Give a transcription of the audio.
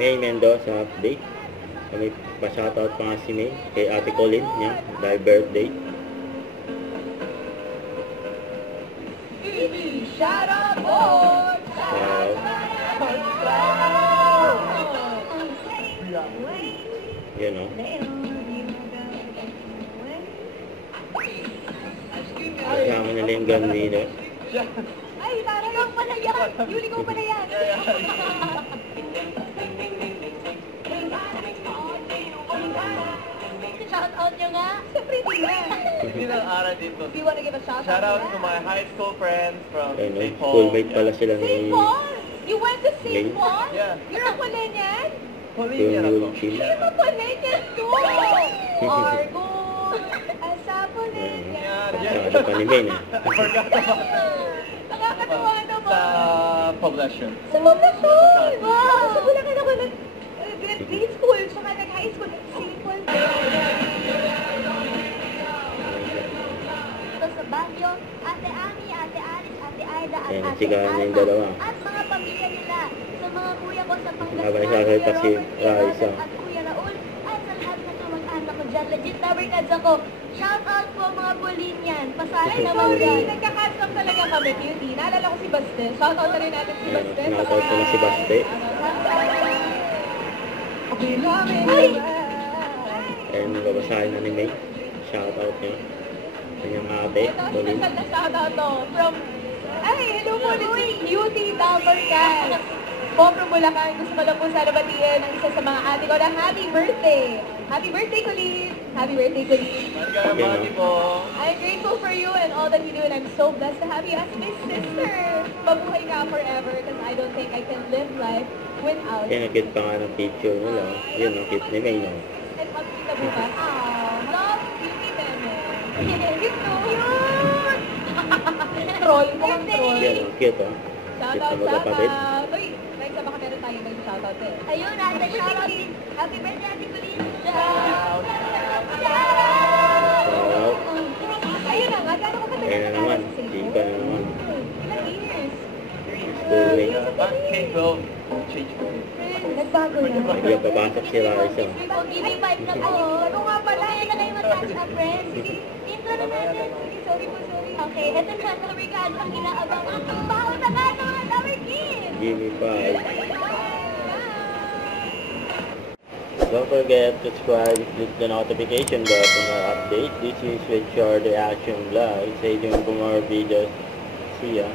May Mendoza update. May pa-shoutout pa nga si May kay Ate Colin niya dahil birthday. Shout out board! Yun o. Kasama nila yung Gandino. Ay, parang ikaw pala yan! Yuli ko pala yan! Shout out nyo nga! Siyempre hindi na! Hindi lang aral dito. Do you wanna give a shout out? Shout out to my high school friends from Ayun o. St. Paul. Schoolmate pala sila St. ni Paul? You went to St. May? Paul? Yeah. You're a Polenian? Polinian ako. Team. You're a Polenian too! Argon! Asa Polenian! Masyado pa ni May. Forgot about Nakakatawa naman! sa poblacion. Sa Poblacion! Wow! Sa Bulacan ako grade school, saka nag-high school. St. Paul. Ito sa Baguio, Ate Ami, Ate Alice, Ate Aida, at Ayan, Ate sigahan na yung Alma, dalawa. at mga pamilya nila. Sa mga kuya ko sa Pangasinan, Habang Kuya isasay pa si Robert, Kuya Raisa. Robert, at Kuya Raul, at sa lahat ng kamag-anak ko dyan. Legit number cards ako. Shout out po mga Polinian. Pasahin naman yan. Nagka-custom talaga kami, Beauty. Naalala ko si Baste. Shout out na rin natin si Ayan, Baste. sinoutout ko na si Baste. Ay! Ayun, babasahin na ni May. Shoutout niya. Kanyang ate, Colin. Ito, na shoutout to. From, ay, hello po, Beauty Dabarkas. Po from Bulacan. Gusto ko lang po sana batiin ang isa sa mga ate ko na happy birthday. Happy birthday, Colin. Happy birthday, Colin. Magkakabati po. I'm grateful for you and all that you do, and I'm so blessed to have you as my sister. Mabuhay ka forever, because I don't think I can live life without you. Kaya nakit pa nga ng picture nila. Yun, ang cute ni May, no? And magkita bukas. Love, beauty, meme. You too. Cute! Troll mo ang troll. Yan, ang cute, oh. Shout Cute out, na shout magkapatid. out. Uy, next baka meron tayo mag-shout out eh. Ayun, ate, shout out. Happy birthday, Ate Colleen. Shout out. Shoutout. Ayun na nga, gano'n ko katagal Ayun na naman. sa St. Chika na naman. Ilang years? Schoolmate. K-12. Change po. Nagbago na. Hindi papasok si Raisa. Giving vibe na po. Ano nga pala? Kaya na kayo mag-catch up, friends. Intro na natin. Sige, sorry po, sorry. Okay, eto na ang regalo ang inaabangan. Baon na nga naman, our kids! Gimme 5. Don't forget to subscribe, click the notification bell for more updates. This is with Short Reaction Vlog. Stay tuned for more videos. See ya.